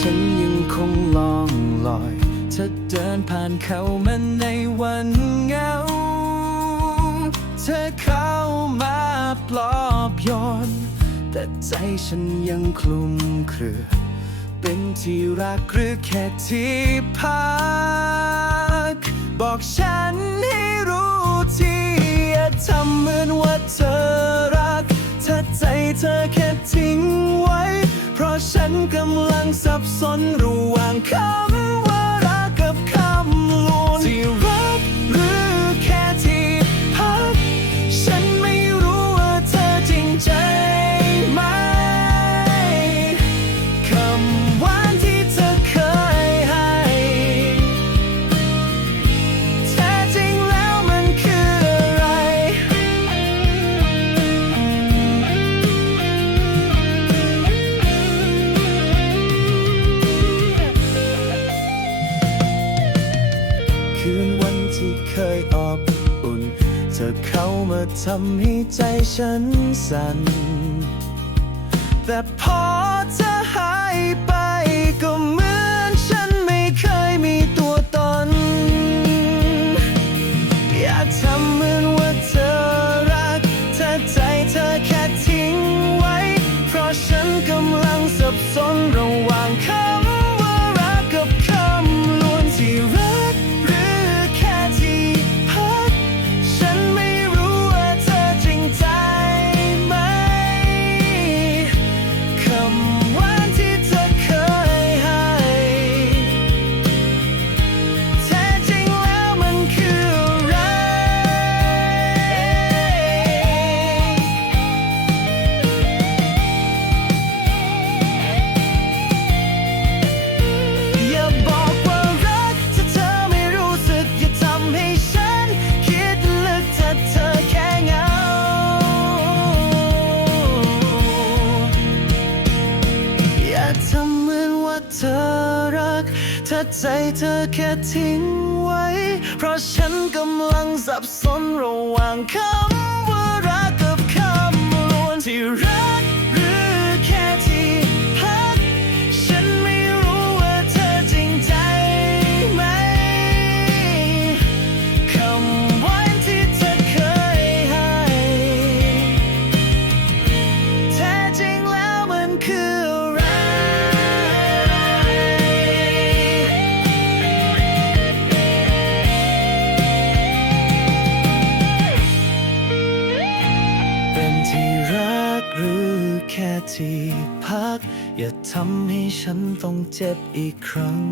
ฉันยังคงลองลอยเธอเดินผ่านเขามาในวันเหงา เธอเข้ามาปลอบโยน แต่ใจฉันยังคลุมเครือ เป็นที่รักหรือแค่ที่พัก บอกฉันให้รู้ทีอย่าทำเหมือนว่าเธอรัก ถ้าใจเธอแค่ทิ้ง เพราะฉันกำลังสับสนระหว่างคำ ธอเข้ามาทำให้ใจฉันสั่น แต่พอเธอ ทำเหมือนว่าเธอรักถ้าใจเธอแค่ทิ้งไว้ เพราะฉันกำลังสับสนระหว่างคำว่ารักกับคำลวงที่รัก ที่รักหรือแค่ที่พัก อย่าทำให้ฉันต้องเจ็บอีกครั้ง